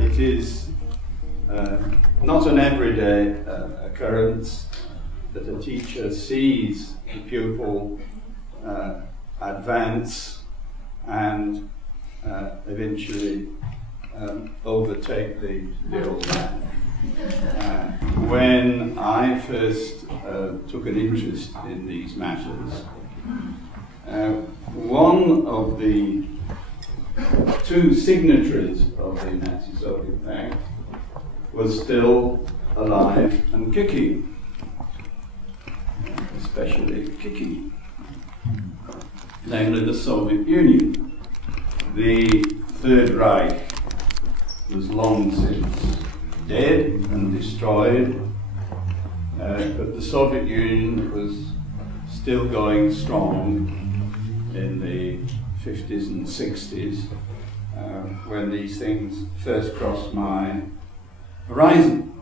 It is not an everyday occurrence that a teacher sees the pupil advance and eventually overtake the old man. When I first took an interest in these matters, one of the two signatories of the Nazi-Soviet Pact was still alive and kicking, especially kicking, namely the Soviet Union. The Third Reich was long since dead and destroyed, but the Soviet Union was still going strong in the 50s and 60s when these things first crossed my horizon.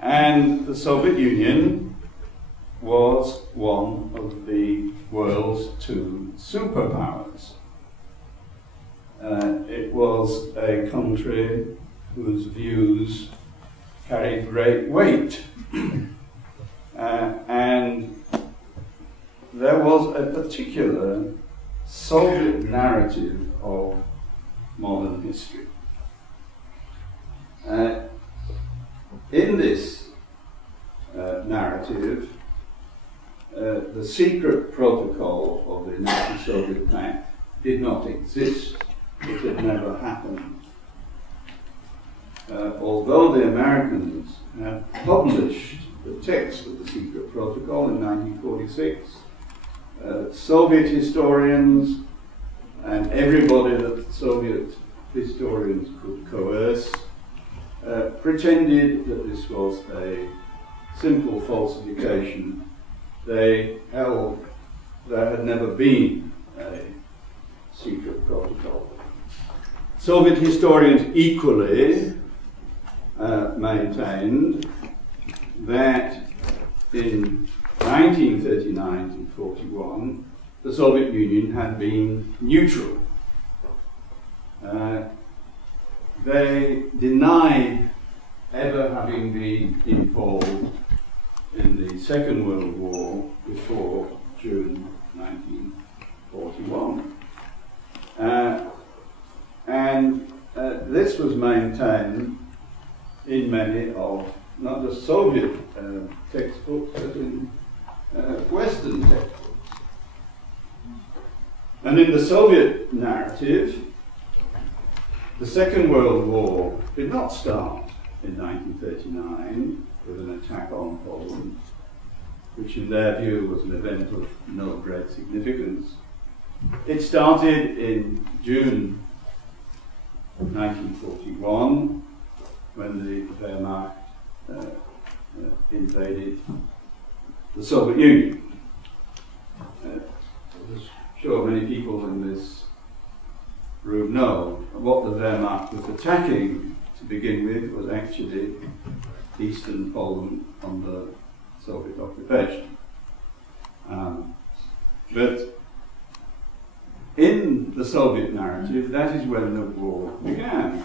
And the Soviet Union was one of the world's two superpowers. It was a country whose views carried great weight. And there was a particular Soviet narrative of modern history. In this narrative, the secret protocol of the Nazi-Soviet Pact did not exist. It had never happened. Although the Americans had published the text of the secret protocol in 1946, Soviet historians and everybody that Soviet historians could coerce pretended that this was a simple falsification. They held there had never been a secret protocol. Soviet historians equally maintained that in 1939 to 41, the Soviet Union had been neutral. They denied ever having been involved in the Second World War before June 1941. This was maintained in many of not just Soviet textbooks, but in Western textbooks. And in the Soviet narrative, the Second World War did not start in 1939 with an attack on Poland, which in their view was an event of no great significance. It started in June 1941 when the Wehrmacht invaded the Soviet Union. I'm sure many people in this room know what the Wehrmacht was attacking to begin with was actually eastern Poland under Soviet occupation. But in the Soviet narrative, that is when the war began.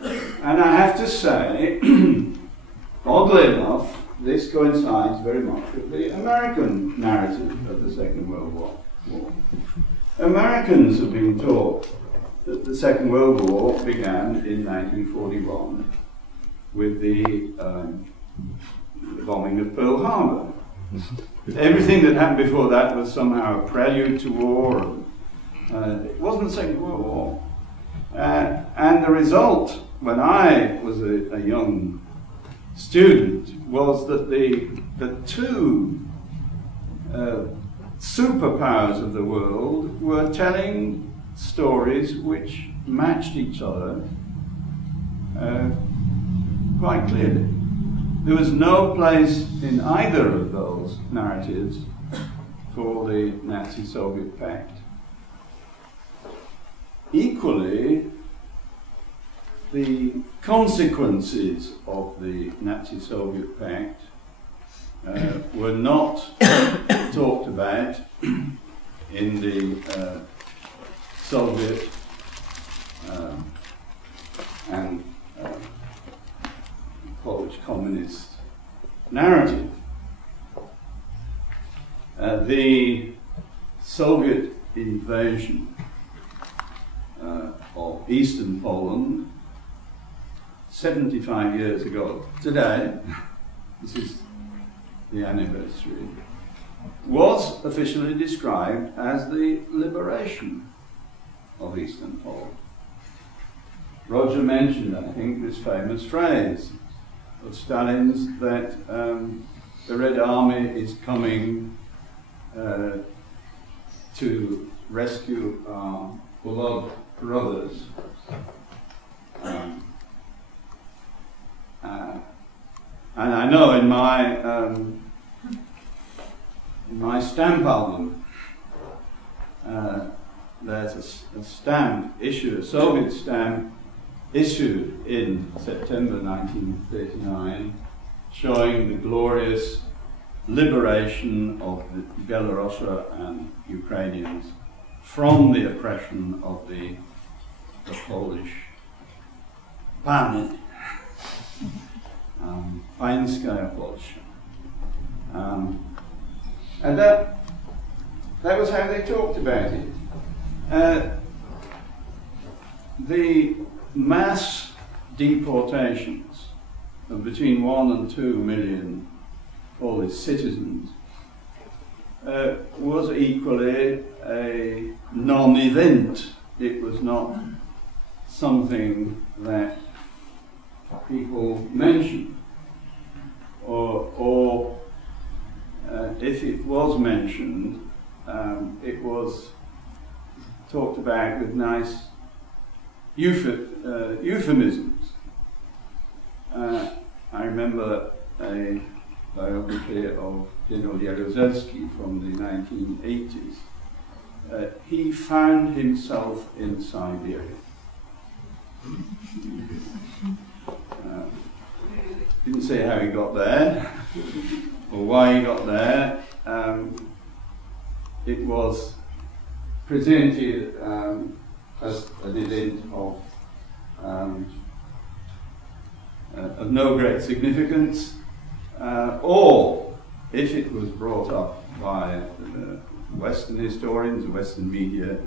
And I have to say, oddly enough, this coincides very much with the American narrative of the Second World War. Americans have been taught that the Second World War began in 1941 with the bombing of Pearl Harbor. Everything that happened before that was somehow a prelude to war. It wasn't the Second World War. And the result, when I was a young student, was that the two superpowers of the world were telling stories which matched each other quite clearly. There was no place in either of those narratives for the Nazi-Soviet Pact. Equally, the consequences of the Nazi-Soviet Pact were not talked about in the Soviet and Polish communist narrative. The Soviet invasion of eastern Poland 75 years ago today, this is the anniversary, was officially described as the liberation of eastern Poland. Roger mentioned, I think, this famous phrase of Stalin's that the Red Army is coming to rescue our blood brothers. And I know in my stamp album, there's a stamp issued, a Soviet stamp issued in September 1939, showing the glorious liberation of the Belarusia and Ukrainians from the oppression of the Polish pani, Pańska Polska. And that was how they talked about it. The mass deportations of between 1 and 2 million Polish citizens was equally a non-event. It was not something that people mentioned, or if it was mentioned, it was talked about with nice euphemisms. I remember a biography of General Jaruzelski from the 1980s. He found himself in Siberia. Didn't say how he got there or why he got there. It was presented as an event of no great significance, or if it was brought up by Western historians, Western media,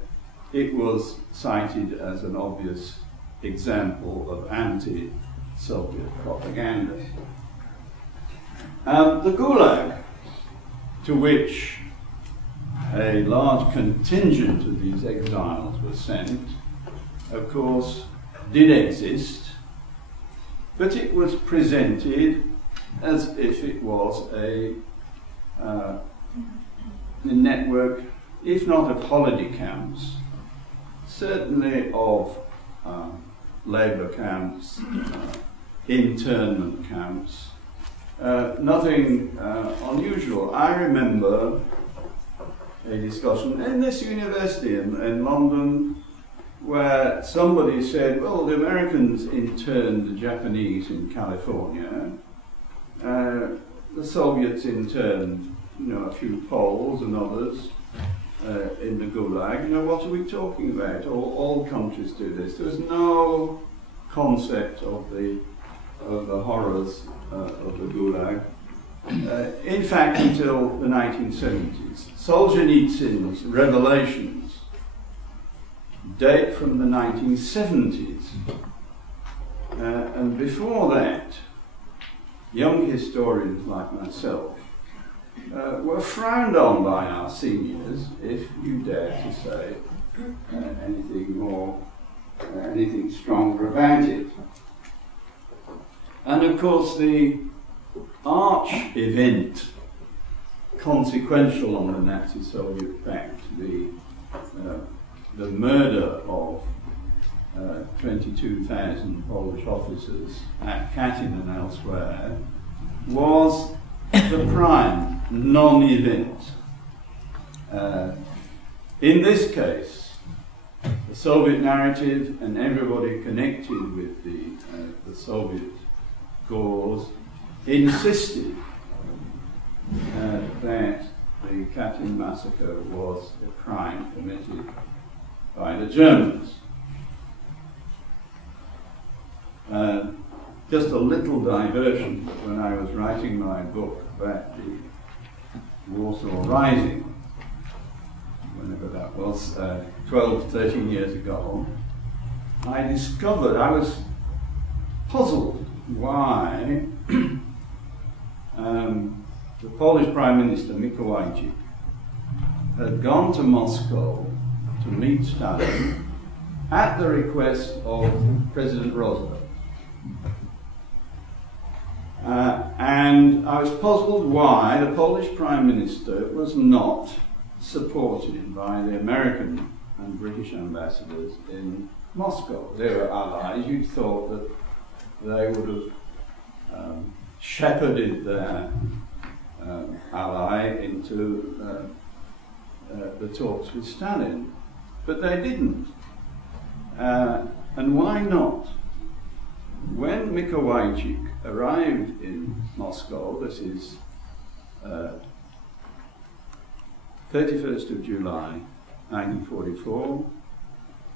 it was cited as an obvious example of anti-Soviet propaganda. The Gulag, to which a large contingent of these exiles was sent, of course, did exist, but it was presented as if it was a network, if not of holiday camps, certainly of labour camps, internment camps, nothing unusual. I remember a discussion in this university in London where somebody said, well, the Americans interned the Japanese in California, the Soviets interned, a few Poles and others in the Gulag. What are we talking about? All countries do this. There was no concept of the horrors of the Gulag. In fact, until the 1970s. Solzhenitsyn's revelations date from the 1970s. And before that, young historians like myself were frowned on by our seniors if you dare to say anything more, anything stronger about it. And of course, the arch event consequential on the Nazi-Soviet Pact, the murder of 22,000 Polish officers at Katyn and elsewhere, was the prime non-event. In this case, the Soviet narrative and everybody connected with the Soviet cause insisted that the Katyn massacre was a crime committed by the Germans. Just a little diversion, but when I was writing my book about the Warsaw Rising, whenever that was, 12, 13 years ago, I discovered, I was puzzled why the Polish Prime Minister, Mikołajczyk, had gone to Moscow to meet Stalin at the request of President Roosevelt. And I was puzzled why the Polish Prime Minister was not supported by the American and British ambassadors in Moscow. They were allies. You'd thought that they would have shepherded their ally into the talks with Stalin, but they didn't. And why not? When Mikołajczyk arrived in Moscow, this is 31st of July 1944,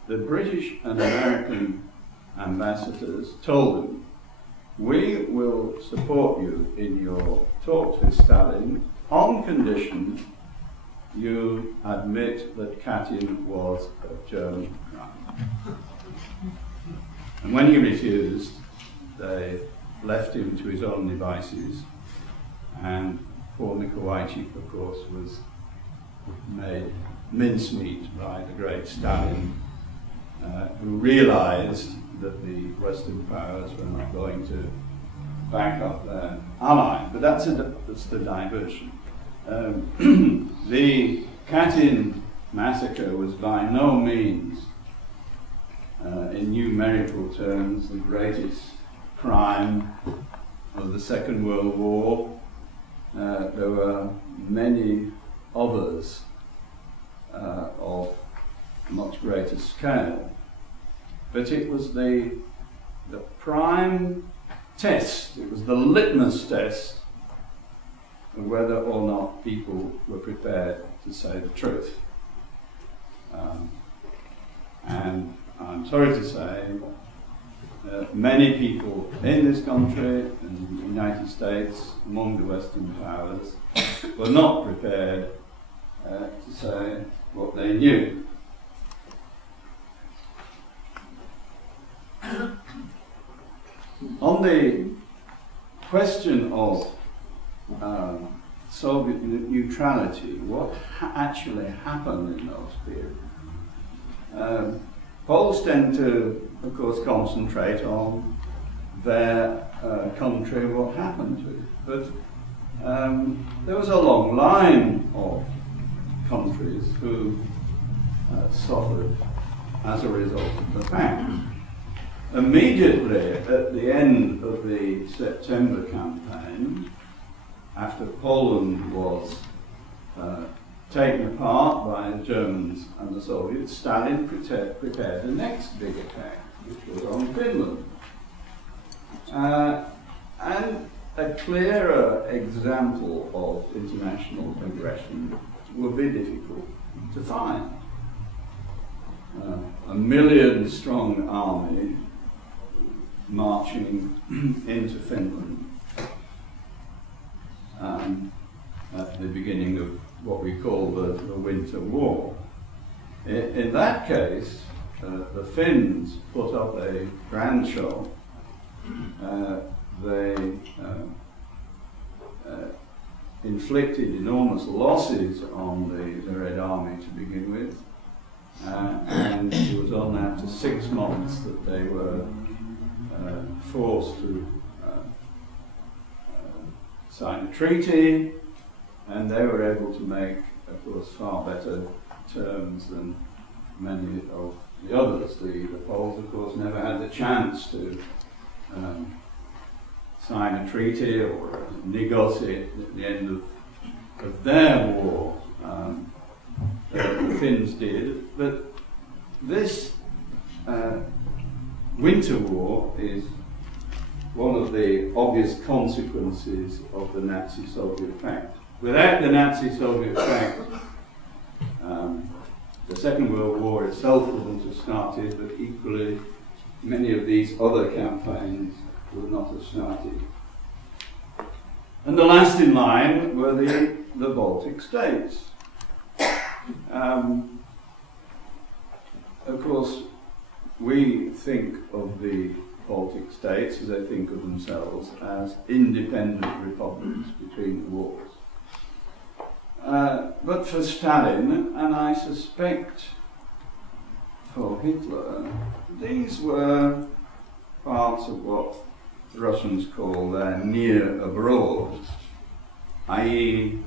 the British and American ambassadors told him, "We will support you in your talks with Stalin on condition you admit that Katyn was a German crime." And when he refused, they left him to his own devices, and poor Mikołajczyk, of course, was made mincemeat by the great Stalin, who realized that the Western powers were not going to back up their ally. But that's the diversion. The Katyn massacre was by no means, in numerical terms, the greatest crime of the Second World War. There were many others of much greater scale. But it was the prime test, it was the litmus test of whether or not people were prepared to say the truth. And I'm sorry to say, many people in this country and in the United States, among the Western powers, were not prepared to say what they knew. On the question of Soviet neutrality, what actually happened in those periods? Poles tend to, of course, concentrate on their country, what happened to it. But there was a long line of countries who suffered as a result of the pact. Immediately at the end of the September campaign, after Poland was taken apart by the Germans and the Soviets, Stalin prepared the next big attack, which was on Finland. And a clearer example of international aggression would be difficult to find. A million-strong army marching into Finland at the beginning of what we call the Winter War. In that case, the Finns put up a grand show. They inflicted enormous losses on the Red Army to begin with, and it was only after 6 months that they were forced to sign a treaty, and they were able to make, of course, far better terms than many of the others. The Poles, of course, never had the chance to sign a treaty or negotiate at the end of their war. The Finns did, but this Winter War is one of the obvious consequences of the Nazi-Soviet Pact. Without the Nazi-Soviet Pact, the Second World War itself wouldn't have started, but equally many of these other campaigns would not have started. And the last in line were the Baltic states. Of course, we think of the Baltic states, as they think of themselves, as independent republics between the wars. But for Stalin, and I suspect for Hitler, these were parts of what the Russians call their near abroad, i.e.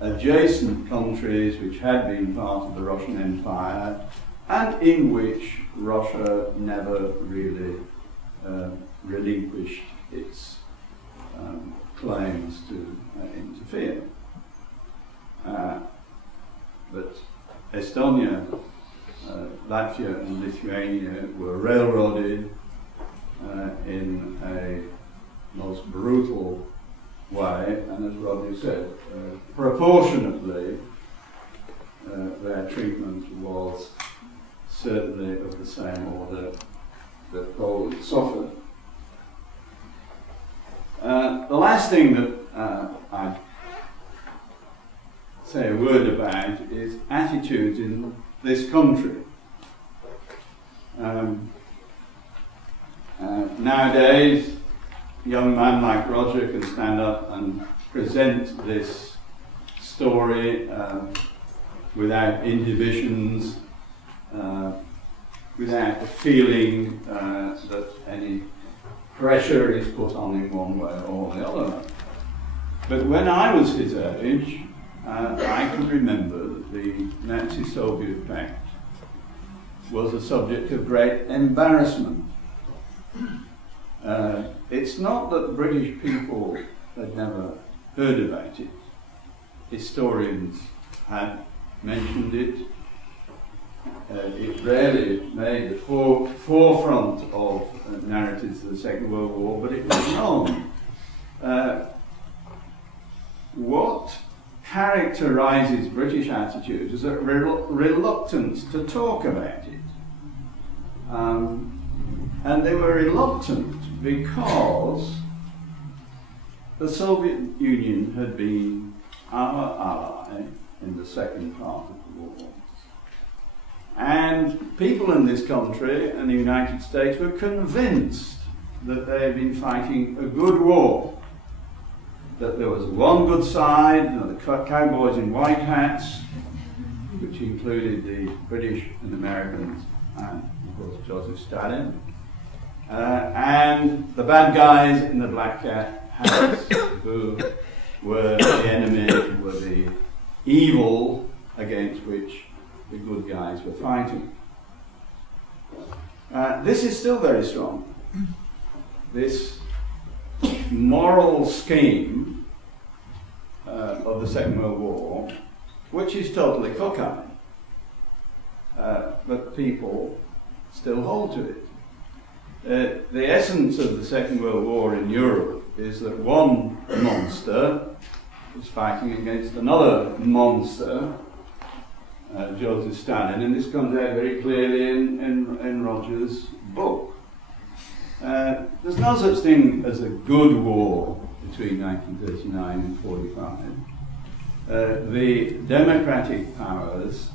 adjacent countries which had been part of the Russian Empire and in which Russia never really relinquished its claims to interfere. But Estonia, Latvia and Lithuania were railroaded in a most brutal way, and as Rodney said, proportionately their treatment was certainly of the same order that Poland suffered. The last thing that I'd say a word about is attitudes in this country. Nowadays, a young man like Roger can stand up and present this story without inhibitions, without the feeling that any pressure is put on him one way or the other. But when I was his age, I can remember that the Nazi-Soviet Pact was a subject of great embarrassment. It's not that the British people had never heard about it. Historians had mentioned it. It rarely made the forefront of narratives of the Second World War, but it was known. What characterises British attitudes is a reluctance to talk about it. And they were reluctant because the Soviet Union had been our ally in the second part of the war. And people in this country and the United States were convinced that they had been fighting a good war. That there was one good side, you know, the cowboys in white hats, which included the British and Americans, and of course Joseph Stalin, and the bad guys in the black hats, who were the enemy, were the evil against which the good guys were fighting. This is still very strong. This moral scheme of the Second World War, which is totally cockeyed, but people still hold to it. The essence of the Second World War in Europe is that one monster is fighting against another monster, Joseph Stalin, and this comes out very clearly in Roger's book. There's no such thing as a good war between 1939 and 1945. The democratic powers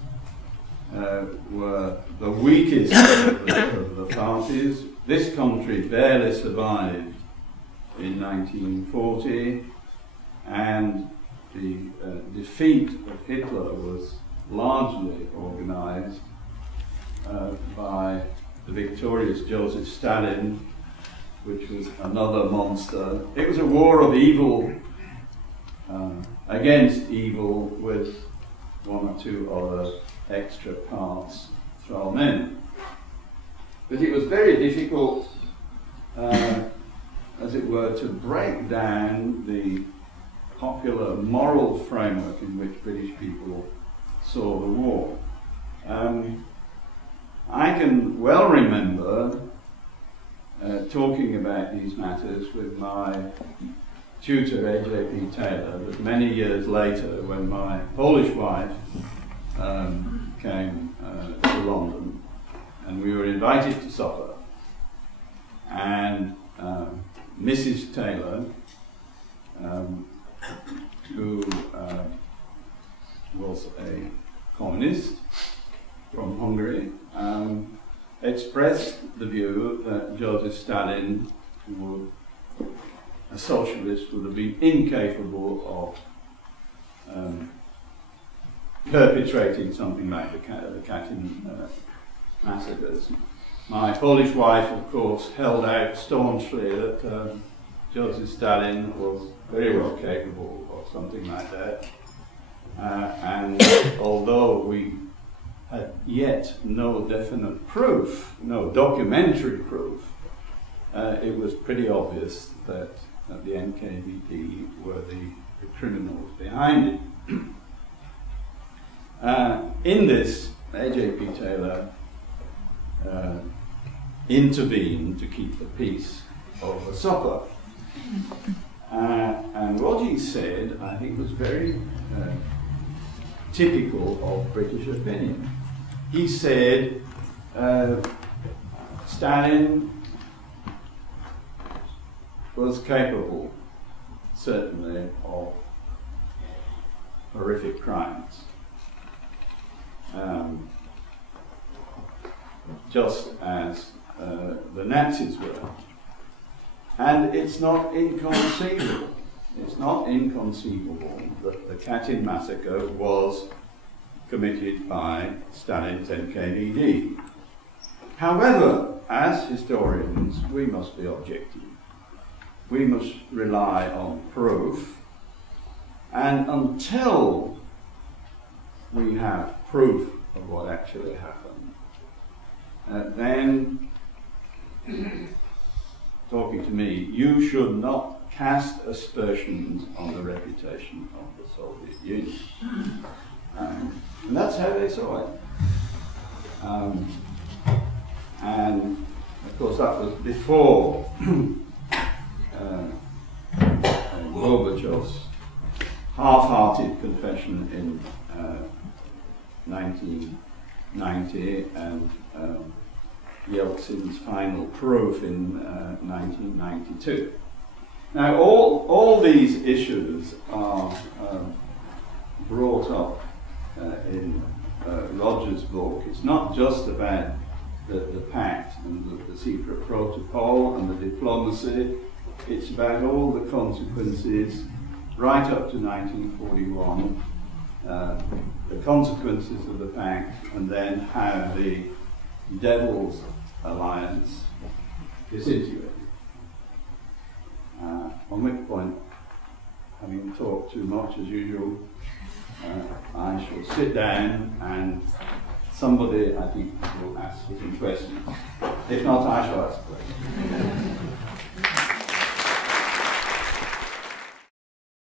were the weakest of the parties. This country barely survived in 1940, and the defeat of Hitler was largely organised by the victorious Joseph Stalin, which was another monster. It was a war of evil against evil, with one or two other extra parts thrown in. But it was very difficult, as it were, to break down the popular moral framework in which British people saw the war. I can well remember talking about these matters with my tutor, A.J.P. Taylor, but many years later, when my Polish wife came to London, and we were invited to supper. And Mrs. Taylor, who was a communist from Hungary, expressed the view that Joseph Stalin, a socialist, would have been incapable of perpetrating something like the Katyn massacres. My Polish wife, of course, held out staunchly that Joseph Stalin was very well capable of something like that. And although we had yet no definite proof, no documentary proof, it was pretty obvious that the NKVD were the criminals behind it. In this, A.J.P. Taylor intervened to keep the peace over supper. And what he said, I think, was very typical of British opinion. He said, Stalin was capable, certainly, of horrific crimes. Just as the Nazis were. And it's not inconceivable. It's not inconceivable that the Katyn massacre was committed by Stalin's NKVD. However, as historians, we must be objective. We must rely on proof, and until we have proof of what actually happened, then, talking to me, you should not cast aspersions on the reputation of the Soviet Union. And that's how they saw it. And of course that was before Gorbachev's half-hearted confession in 1990 and Yeltsin's final proof in 1992. Now all these issues are brought up in Roger's book. It's not just about the pact and the secret protocol and the diplomacy. It's about all the consequences right up to 1941, the consequences of the pact, and then how the Devil's Alliance disintegrated. On which point, having talked too much as usual, I shall sit down and somebody, I think, will ask some questions. If not, I shall ask questions.